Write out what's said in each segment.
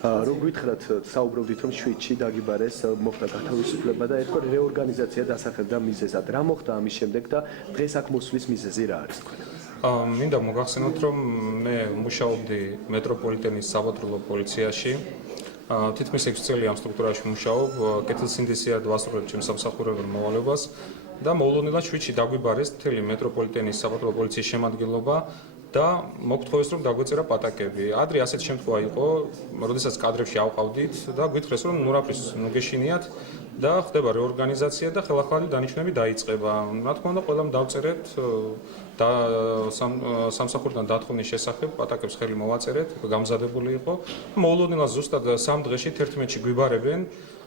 Როგორ გითხრათ, საუბრობდით რომ შვიდში დაგიბარეს მოხდა გათავისუფლება და ერთხელ რეორგანიზაცია დასახელდა მიზეზად. რა მოხდა ამის შემდეგ და დღეს აქ მოსვლის მიზეზი რა არის თქვენ? მინდა მოგახსენოთ, რომ მე მუშაობდი მეტროპოლიტენის საპატრულო პოლიციაში. თითქმის 6 წელი ამ სტრუქტურაში მუშაობ, კეთილსინდისიად ვასრულებ ჩემს სამსახურებელ მოვალეობას და მოულოდნელად შვიდში დაგვიბარეს მთელი მეტროპოლიტენის საპატრულო პოლიციის შემადგენლობა და მოგთხოვეს რომ დაგვეწერა პატაკები. ადრე ასეთ შემთხვევა იყო, როდესაც კადრებში ავყავდით და გითხრეს რომ ნურაფრის ნუგეშინიათ და ხდება რეორგანიზაცია და ხელახალი დანიშვნები დაიწყება. რა თქმა უნდა, ყველამ დავწერეთ და სამსახურიდან დათხოვნის შესახებ პატაკებს ხელი მოვაწერეთ, გამზადებული იყო. მოულოდნელად ზუსტად 3 დღეში 11-ში გვიბარებენ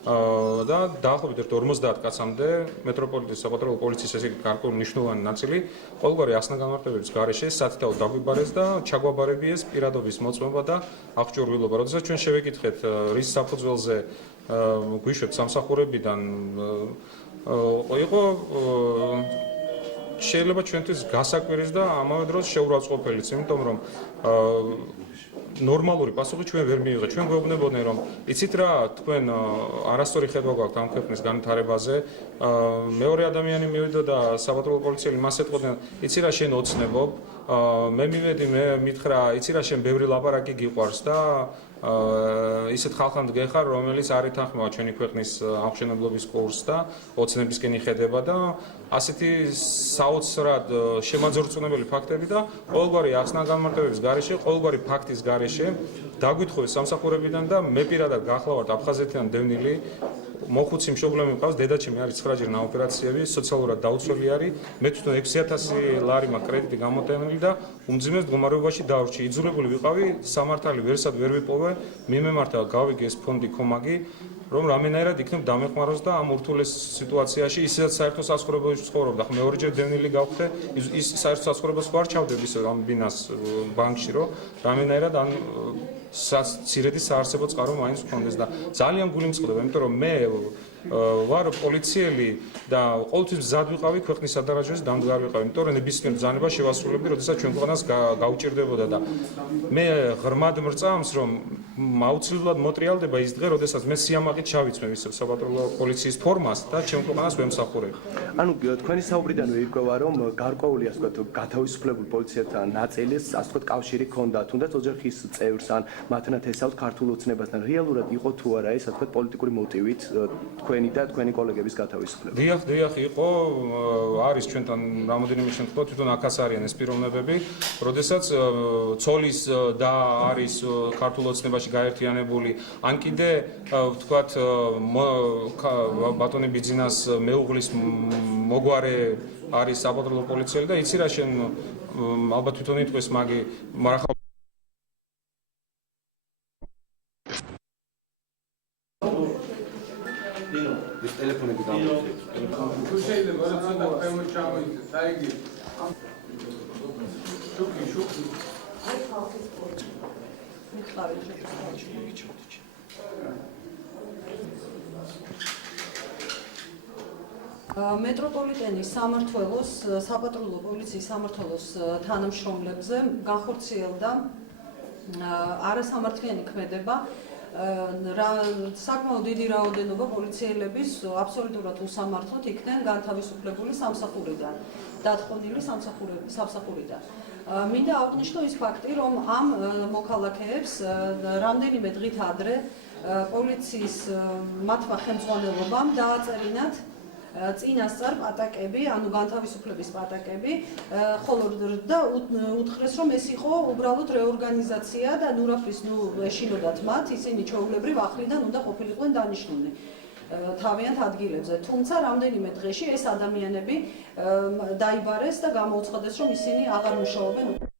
და დაახლოებით 50 კაცამდე მეტროპოლიტენის საპატრულო პოლიციის ესე იგი გარკვეული მნიშვნელოვანი ნაწილი ყოველგვარი ასნა-განმარტებების გარეშე სათითაოდ დაგვიბარეს და ჩაგვაბარებიეს პირადობის მოწმობა და აღჭურვილობა. როდესაც ჩვენ შევეკითხეთ რის საფუძველზე გვიშვებთ სამსახურებიდან იყო შეიძლება ჩვენთვის გასაკვირის და ამავე დროს შეურაცხყოფელიც, იმიტომ რომ ნორმალური პასუხი ჩვენ ვერ მივიღეთ. ჩვენ გვეუბნებოდნენ რომ იცით რა, თქვენ არასწორი ხედვა გვაქვთ ამ ქვეყნის განვითარებაზე. მეორე ადამიანი მივიდა და საპატრულო პოლიციელი მას ეტყოდნენ, იცი რა, შენ ოცნებობ, მე მივედი, მე მითხრა, იცი რა, შენ ბევრი ლაპარაკი გიყვარს და ისეთ ხალხად გეხარ, რომელიც არ ეთანხმება ჩვენი ქვეყნის აღმშენებლობის კურსს და ოცნებისკენ იხედება და ასეთი საოცრად შემაძორწუნებელი ფაქტები და ყოველგვარი ახსნა-განმარტებების გარეშე, ყოველგვარი ფაქტის გარეშე დაგვითხოვეს სამსახურებიდან და მე პირადად გახლავართ აფხაზეთიდან დევნილი. მოხუცი მშობლები მყავს, დედაჩემი არის 9-ჯერ ოპერაციები, სოციალურად დაუცველი არის. მე თვითონ 6000 ლარი მაქვს კრედიტი გამოტანილი და უმძიმეს მდგომარეობაში დავრჩი. იძულებული ვიყავი, სამართალი ვერსად ვერ ვიპოვე, მიმემართა გავიგე ეს ფონდი კომაგი, რომ რამენაირად იქნებ დამეხმაროს და ამ ურთულეს სიტუაციაში ისედაც საერთო საცხოვრებელში ცხოვრობ და მე ორჯერ დევნილი გავხდე, ის საერთო საცხოვრებელს ხო არ ჩავდები ის ამ ბინას ბანკში, რომ რამენაირად ან ცირედი საარსებო წყარო მაინც მქონდეს და ძალიან გულიმწყდება, იმიტომ რომ მე ვარ პოლიციელი და ყოველთვის მზად ვიყავი ქვეყნის სადარაჯოების დამდგარ ვიყავი, იმიტომ რომ ნებისმიერ ბრძანება შევასრულებდი, როდესაც ჩვენ ქვეყანას გაუჭირდებოდა და მე ღრმად მრწამს, რომ აუცილებლად მოტრიალდება ის დღე, როდესაც მე სიამაყით ჩავიცმევ ის საპატრულო პოლიციის ფორმას და ჩვენ ქვეყანას ვემსახურებ. ანუ თქვენი საუბრიდან ვირკვევა, რომ გარკვეული ასე ვთქვათ გათავისუფლებულ პოლიციასთან ნაწილის ასე ვთქვათ კავშირი ჰქონდა, თუნდაც ოჯახის წევრს ან მათნათ ესავთ ქართულ ოცნებასთან. რეალურად იყო თუ არა ეს ასე ვთქვათ პოლიტიკური მოტივით თქვენი და თქვენი კოლეგების გათავისუფლება? დიახ, იყო, არის ჩვენთან რამოდენიმე შემთხვევა, თვითონ აქაც არიან ეს პიროვნებები, როდესაც ცოლის და არის ქართულ ოცნებაში გაერთიანებული, ან კიდე ვთქვათ ბატონი ბიძინას მეუღლის მოგვარე არის საპატრულო პოლიციელი და იცი რა, შენ ალბათ თვითონ იტყვის მაგი, მაგრამ ეს ტელეფონები გამოიწვევს. თუ შეიძლება რა ცოტა ფერმო ჩამოიწეს, აიგი. შუქი. მიყავი შეჭრა. მეტროპოლიტენის სამმართველოს, საპატრულო პოლიციის სამმართველოს თანამშრომლებზე განხორციელდა არასამართლიანი ქმედება საკმაოდ დიდი რაოდენობა პოლიციელების აბსოლუტურად უსამართლოდ იქნენ განთავისუფლებული სამსახურიდან, დათხოვნილი სამსახურიდან. მინდა აღვნიშნო ის ფაქტი, რომ ამ მოქალაქეებს რამდენიმე დღით ადრე პოლიციის მათმა ხელმძღვანელობამ დააწერინათ წინასწარ პატაკები, ანუ განთავისუფლების პატაკები, ხოლო და უთხრეს, რომ ეს იყო უბრალოდ რეორგანიზაცია და ნურაფრის ეშინოდათ მათ, ისინი ჩვეულებრივ ახლიდან უნდა ყოფილიყვენ დანიშნული თავიანთ ადგილებზე. თუმცა რამდენიმე დღეში ეს ადამიანები დაიბარეს და გამოუცხადეს, რომ ისინი აღარ მუშაობენ.